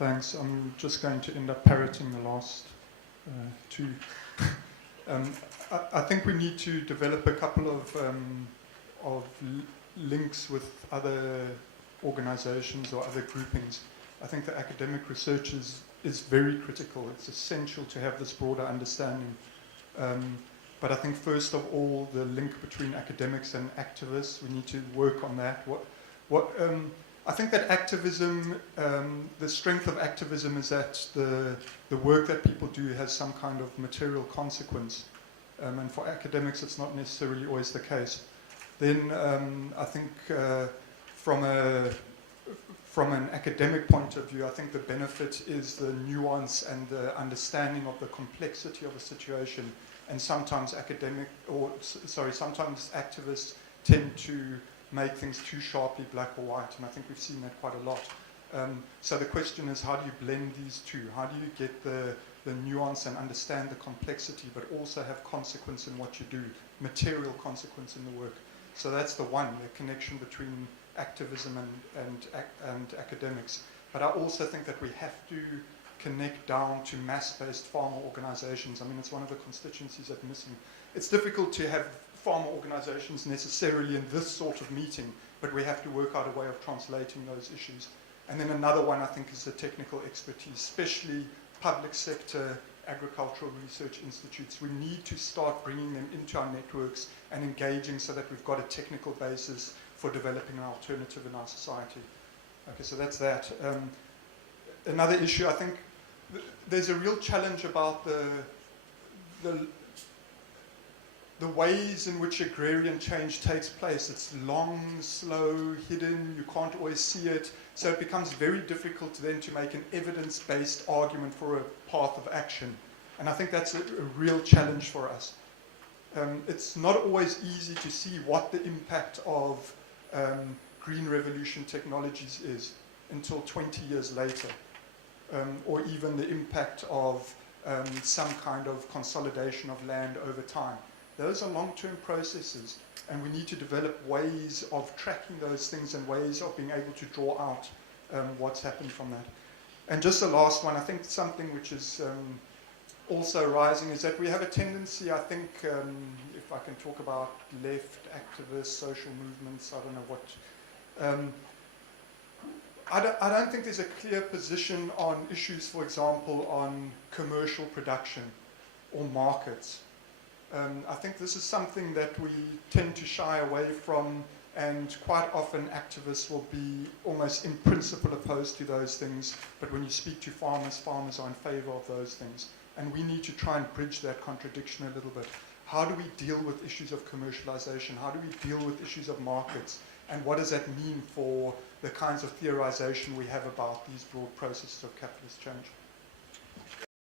Thanks. I'm just going to end up parroting the last two. I think we need to develop a couple of links with other organizations or other groupings. I think the academic research is very critical. It's essential to have this broader understanding. But I think first of all, the link between academics and activists, we need to work on that. I think that activism, the strength of activism is that the work that people do has some kind of material consequence. And for academics, it's not necessarily always the case. Then I think from an academic point of view, I think the benefit is the nuance and the understanding of the complexity of a situation. And sometimes sometimes activists tend to make things too sharply black or white, and I think we've seen that quite a lot. So the question is, how do you blend these two? How do you get the nuance and understand the complexity, but also have consequence in what you do, material consequence in the work? So that's the one, the connection between activism and academics. But I also think that we have to connect down to mass-based farmer organizations. I mean, it's one of the constituencies that's missing. It's difficult to have farmer organizations necessarily in this sort of meeting, but we have to work out a way of translating those issues. And then another one, I think, is the technical expertise, especially public sector agricultural research institutes. We need to start bringing them into our networks and engaging so that we've got a technical basis for developing an alternative in our society. Okay, so that's that. Another issue, I think, there's a real challenge about the ways in which agrarian change takes place. It's long, slow, hidden, you can't always see it. So it becomes very difficult then to make an evidence-based argument for a path of action. And I think that's a real challenge for us. It's not always easy to see what the impact of green revolution technologies is until 20 years later. Or even the impact of some kind of consolidation of land over time. Those are long-term processes, and we need to develop ways of tracking those things and ways of being able to draw out what's happened from that. And just the last one, I think something which is also rising is that we have a tendency, I think, if I can talk about left activists, social movements, I don't know what, I don't think there's a clear position on issues, for example, on commercial production or markets. I think this is something that we tend to shy away from, and quite often activists will be almost in principle opposed to those things, but when you speak to farmers, farmers are in favor of those things. And we need to try and bridge that contradiction a little bit. How do we deal with issues of commercialization? How do we deal with issues of markets? And what does that mean for the kinds of theorization we have about these broad processes of capitalist change?